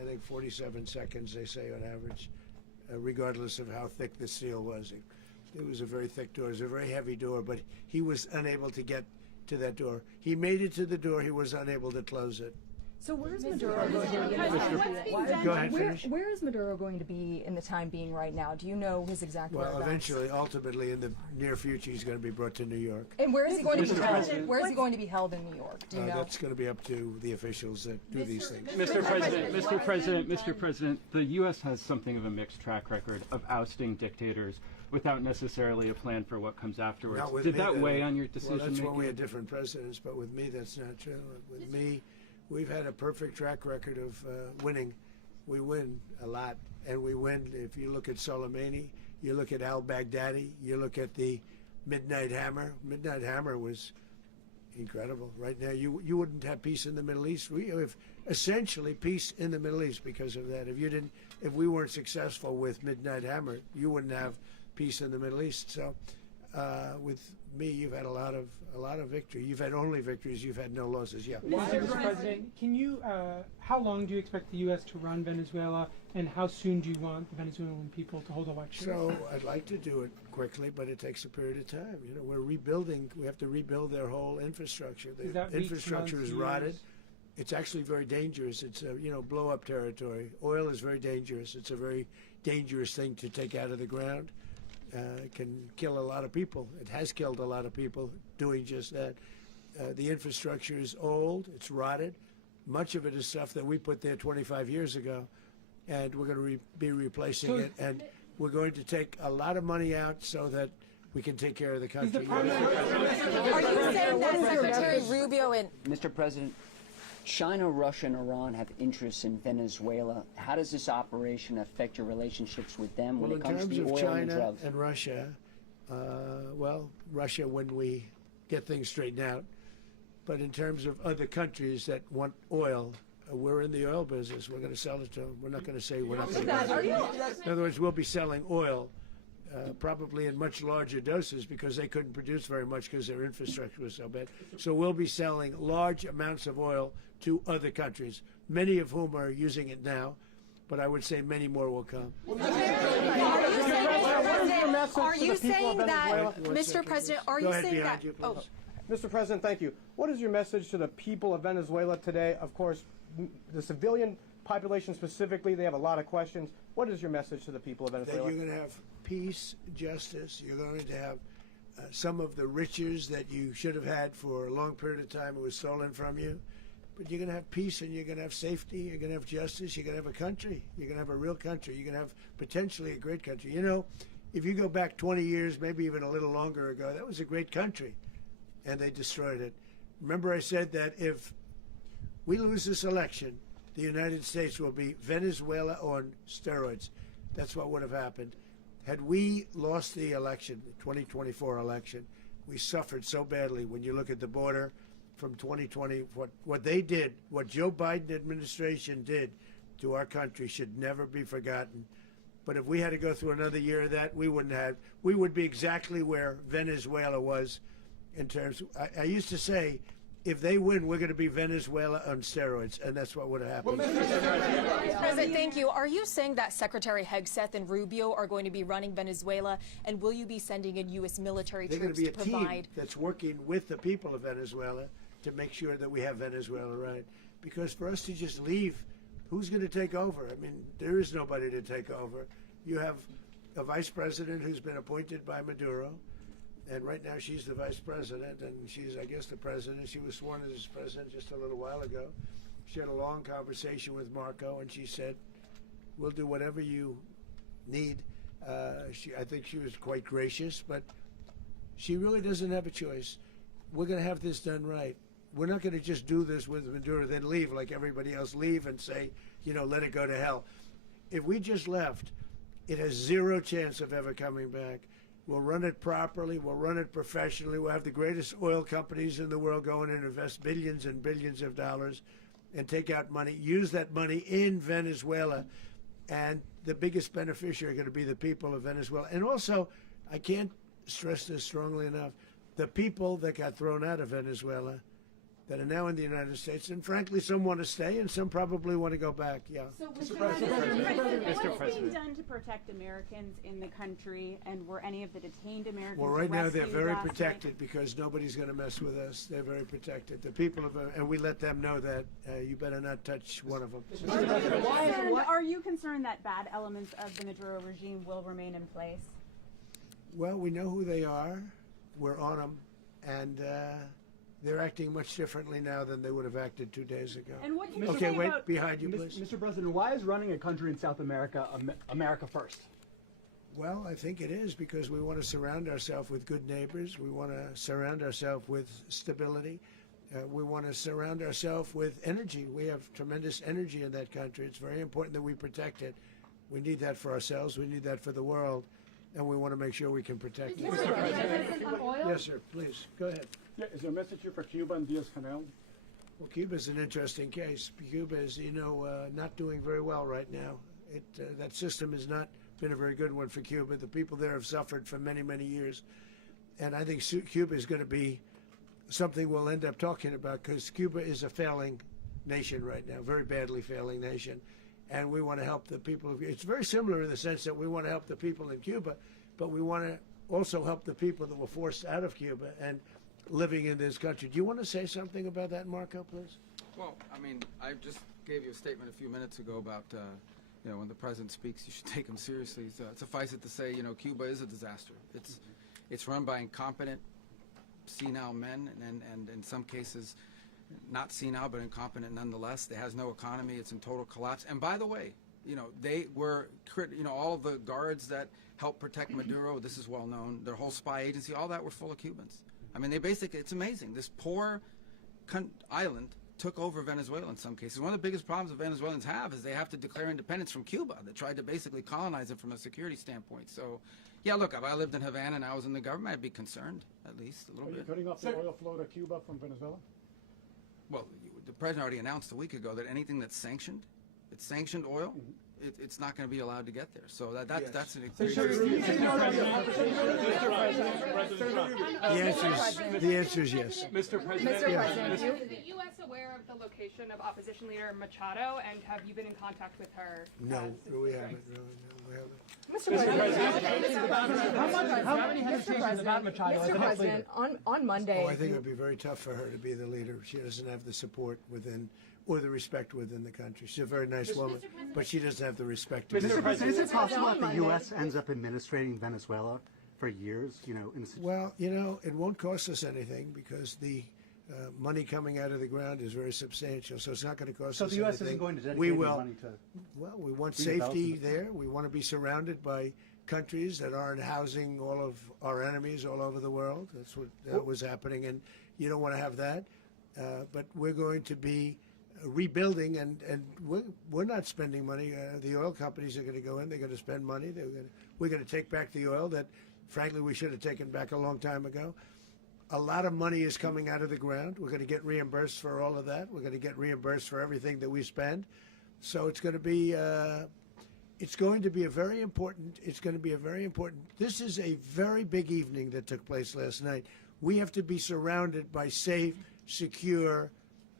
seconds, they say on average, regardless of how thick the steel was. It was a very thick door. It was a very heavy door, but he was unable to get to that door. He made it to the door. He was unable to close it. So where's Maduro going to be? Go ahead, finish. Where is Maduro going to be in the time being right now? Do you know his exact Well, whereabouts? eventually, ultimately, in the near future, he's going to be brought to New York. And where is he going to be held? Where is he going to be held in New York? Do you know? That's going to be up to the officials that do these things. Mr. President, the U.S. has something of a mixed track record of ousting dictators without necessarily a plan for what comes afterwards. Not with Did me, that weigh on your decision Well, that's making? when we had different presidents, but with me, that's not true. With me, we've had a perfect track record of winning. We win a lot, and we win. If you look at Soleimani, you look at al-Baghdadi, you look at the Midnight Hammer. Midnight Hammer was incredible. Right now, you wouldn't have peace in the Middle East. We have essentially peace in the Middle East because of that. If we weren't successful with Midnight Hammer, you wouldn't have peace in the Middle East. So with me, you've had a lot of victory. You've had only victories. You've had no losses. Yeah. Mr. President, can you? How long do you expect the U.S. to run Venezuela, and how soon do you want the Venezuelan people to hold elections? So I'd like to do it quickly, but it takes a period of time. You know, we're rebuilding. We have to rebuild their whole infrastructure. Is The that weeks, infrastructure months, is years? rotted. It's actually very dangerous. It's blow-up territory. Oil is very dangerous. It's a very dangerous thing to take out of the ground. It can kill a lot of people. It has killed a lot of people doing just that. The infrastructure is old. It's rotted. Much of it is stuff that we put there 25 years ago, and we're going to be replacing it. And we're going to take a lot of money out so that we can take care of the country. Are you saying that Secretary Rubio and Mr. President, China, Russia, and Iran have interests in Venezuela. How does this operation affect your relationships with them when it comes to the oil and China drugs? and Russia, Russia when we get things straightened out. But in terms of other countries that want oil, we're in the oil business. We're going to sell it to them. We're not going to say we're not going to. In other words, we'll be selling oil, probably in much larger doses because they couldn't produce very much because their infrastructure was so bad. So we'll be selling large amounts of oil to other countries, many of whom are using it now, but I would say many more will come. Are you saying that, Mr. President, are you saying that? Oh, Mr. President, thank you. What is your message to the people of Venezuela today? Of course, the civilian population specifically, they have a lot of questions. What is your message to the people of Venezuela? that you're going to have peace, justice. You're going to have some of the riches that you should have had for a long period of time. It was stolen from you. But you're going to have peace, and you're going to have safety. You're going to have justice. You're going to have a country. You're going to have a real country. You're going to have potentially a great country. You know, if you go back 20 years, maybe even a little longer ago, that was a great country, and they destroyed it. Remember I said that if we lose this election, the United States will be Venezuela on steroids. That's what would have happened. Had we lost the election, the 2024 election, we suffered so badly when you look at the border from 2020. What they did, what Joe Biden administration did to our country should never be forgotten. But if we had to go through another year of that, we wouldn't have. We would be exactly where Venezuela was in terms of, I used to say, if they win, we're going to be Venezuela on steroids, and that's what would have happened. President, thank you. Are you saying that Secretary Hegseth and Rubio are going to be running Venezuela, and will you be sending in U.S. military They're going troops to be a to provide? team that's working with the people of Venezuela to make sure that we have Venezuela right. Because for us to just leave, who's going to take over? I mean, there is nobody to take over. You have a vice president who's been appointed by Maduro, and right now she's the vice president, and she's, I guess, the president. She was sworn as president just a little while ago. She had a long conversation with Marco, and she said, we'll do whatever you need. I think she was quite gracious, but she really doesn't have a choice. We're going to have this done right. We're not going to just do this with Maduro, then leave like everybody else, leave and say, you know, let it go to hell. If we just left, it has zero chance of ever coming back. We'll run it properly. We'll run it professionally. We'll have the greatest oil companies in the world go in and invest billions and billions of dollars and take out money, use that money in Venezuela. And the biggest beneficiary are going to be the people of Venezuela. And also, I can't stress this strongly enough, the people that got thrown out of Venezuela that are now in the United States, and frankly, some want to stay and some probably want to go back. Yeah. So, Mr. President, what is being done to protect Americans in the country, and were any of the detained Americans Well, right now they're rescued very last protected night? because nobody's going to mess with us. They're very protected. The people of, and we let them know that you better not touch one of them. Are you concerned that bad elements of the Maduro regime will remain in place? Well, we know who they are. We're on them, and they're acting much differently now than they would have acted 2 days ago. And what can you okay, say wait, about behind you, please. Mr. President, why is running a country in South America America first? Well, I think it is because we want to surround ourselves with good neighbors. We want to surround ourselves with stability. We want to surround ourselves with energy. We have tremendous energy in that country. It's very important that we protect it. We need that for ourselves. We need that for the world. And we want to make sure we can protect it. Yes, sir. Please, go ahead. Yeah, is there a message here for Cuba and Diaz-Canel? Well, Cuba is an interesting case. Cuba is, you know, not doing very well right now. That system has not been a very good one for Cuba. The people there have suffered for many, many years. and I think Cuba is going to be something we'll end up talking about, because Cuba is a failing nation right now, very badly failing nation, and we want to help the people. It's very similar in the sense that we want to help the people in Cuba, but we want to also help the people that were forced out of Cuba and living in this country. Do you want to say something about that, Marco, please? Well, I mean, I just gave you a statement a few minutes ago about, you know, when the president speaks, you should take him seriously. So, suffice it to say, you know, Cuba is a disaster. It's run by incompetent, senile men, and in some cases, not senile, but incompetent nonetheless. It has no economy. It's in total collapse. And by the way, you know, they were, you know, all the guards that helped protect Maduro, this is well known, their whole spy agency, all that were full of Cubans. I mean, they basically, it's amazing. This poor island took over Venezuela in some cases. One of the biggest problems the Venezuelans have is they have to declare independence from Cuba. They tried to basically colonize it from a security standpoint. So, yeah, look, if I lived in Havana and I was in the government, I'd be concerned, at least a little bit. Are you cutting off the oil flow to Cuba from Venezuela? Well, the president already announced a week ago that anything that's sanctioned, it's sanctioned oil, it's not going to be allowed to get there. So that's an The answer is yes. Mr. President, Yes. is the U.S. aware of the location of opposition leader Machado, and have you been in contact with her? No, we haven't. No, we haven't. Mr. President, how many hesitations about Machado as the next leader? on Monday. Oh, I think it would be very tough for her to be the leader. She doesn't have the support within, or the respect within the country. She's a very nice woman, but she doesn't have the respect. Mr. President, is it possible that the U.S. ends up administrating Venezuela for years? You know, Well, you know, it won't cost us anything because the money coming out of the ground is very substantial, so it's not going to cost us anything. So the U.S. isn't going to dedicate we any will. money to... Well, we want redevelop safety it. there. We want to be surrounded by countries that aren't housing all of our enemies all over the world. That's what was happening, and you don't want to have that. But we're going to be rebuilding, and we're not spending money. The oil companies are going to go in. They're going to spend money. We're going to take back the oil that, frankly, we should have taken back a long time ago. A lot of money is coming out of the ground. We're going to get reimbursed for all of that. We're going to get reimbursed for everything that we spend. So it's going to be a very important. This is a very big evening that took place last night. We have to be surrounded by safe, secure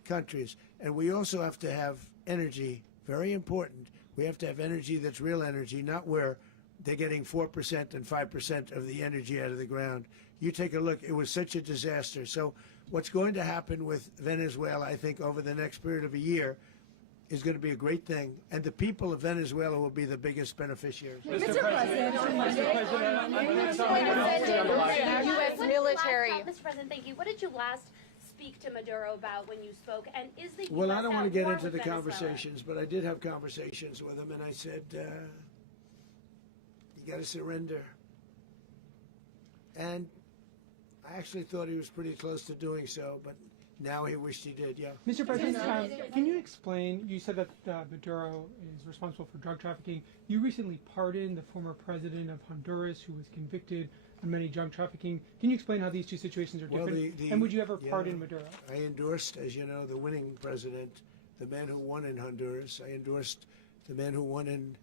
countries, and we also have to have energy. Very important. We have to have energy that's real energy, not where they're getting 4% and 5% of the energy out of the ground. You take a look. It was such a disaster. So what's going to happen with Venezuela, I think, over the next period of a year is going to be a great thing, and the people of Venezuela will be the biggest beneficiaries. Mr. President, U.S. military. Mr. President, thank you. What did you last speak to Maduro about when you spoke? And is the Well, US I don't want to at get war into with the Venezuela? conversations, but I did have conversations with him, and I said, you got to surrender. And I actually thought he was pretty close to doing so, but now he wished he did, yeah. Mr. President, can you explain, you said that Maduro is responsible for drug trafficking. You recently pardoned the former president of Honduras who was convicted on many drug trafficking. Can you explain how these two situations are different? And would you ever pardon Maduro? I endorsed, as you know, the winning president, the man who won in Honduras. I endorsed the man who won in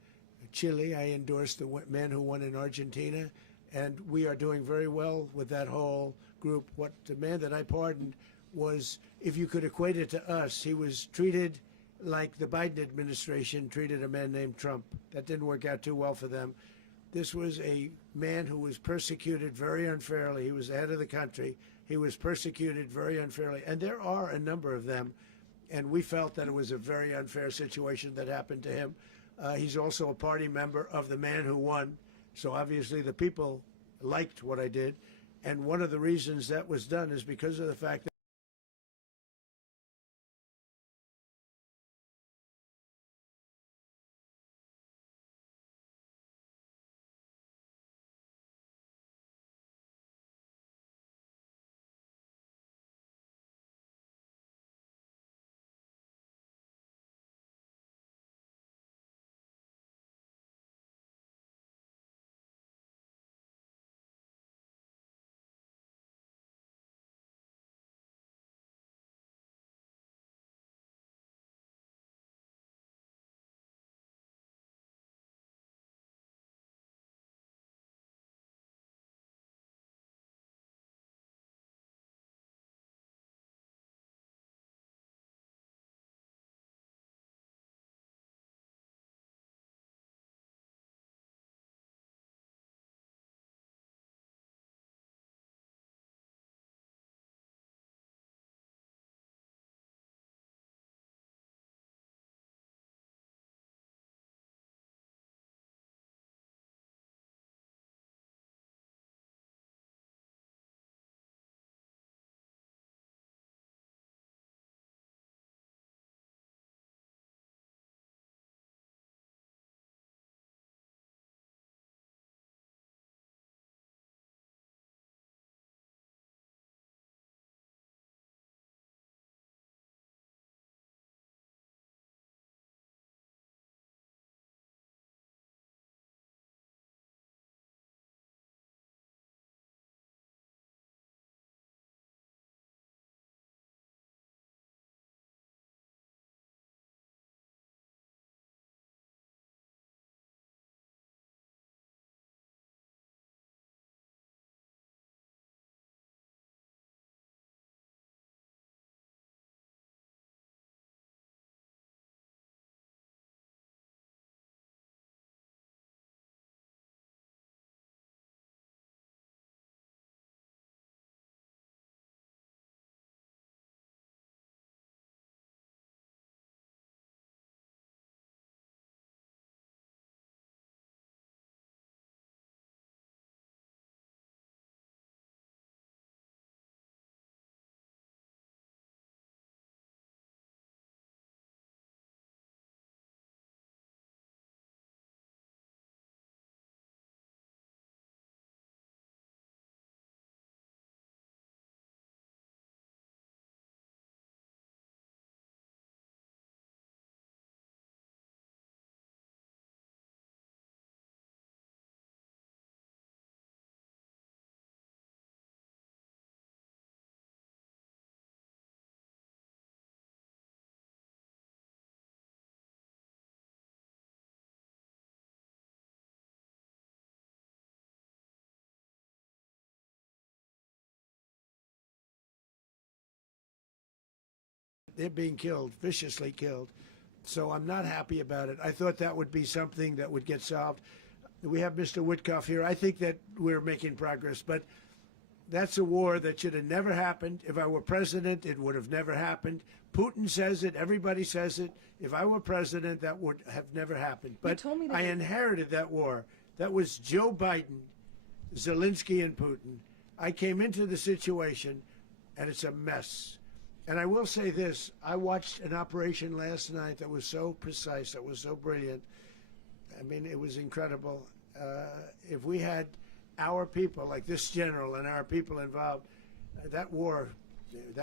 Chile. I endorsed the man who won in Argentina. And we are doing very well with that whole group. What the man that I pardoned was, if you could equate it to us, he was treated like the Biden administration treated a man named Trump. That didn't work out too well for them. This was a man who was persecuted very unfairly. He was the head of the country. He was persecuted very unfairly. And there are a number of them. And we felt that it was a very unfair situation that happened to him. He's also a party member of the man who won. So obviously the people liked what I did. And one of the reasons that was done is because of the fact that they're being killed, viciously killed. So I'm not happy about it. I thought that would be something that would get solved. We have Mr. Witkoff here. I think that we're making progress, but that's a war that should have never happened. If I were president, it would have never happened. Putin says it. Everybody says it. If I were president, that would have never happened. But I inherited that war. That was Joe Biden, Zelensky, and Putin. I came into the situation, and it's a mess. And I will say this. I watched an operation last night that was so precise, that was so brilliant. I mean, it was incredible. If we had our people, like this general and our people involved, that war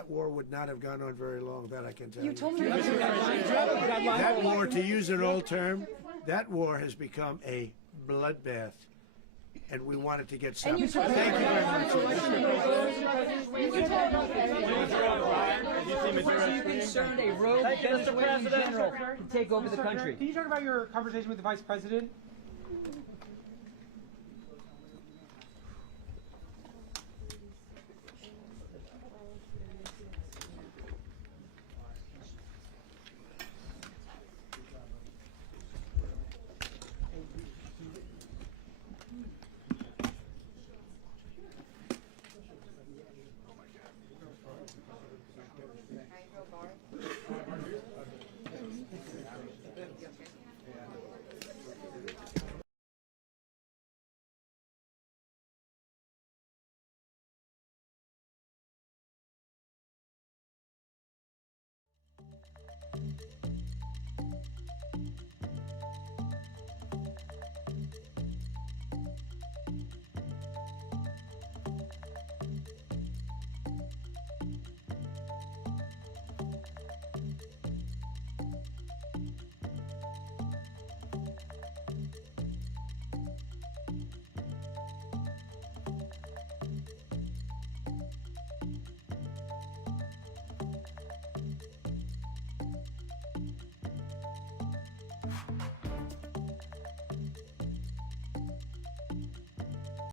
would not have gone on very long, that I can tell you. You told me That war, to use an old term, that war has become a bloodbath, and we want it to get stopped. Thank you very much. Are you concerned a rogue Venezuelan general can take over the country? Can you talk about your conversation with the vice president?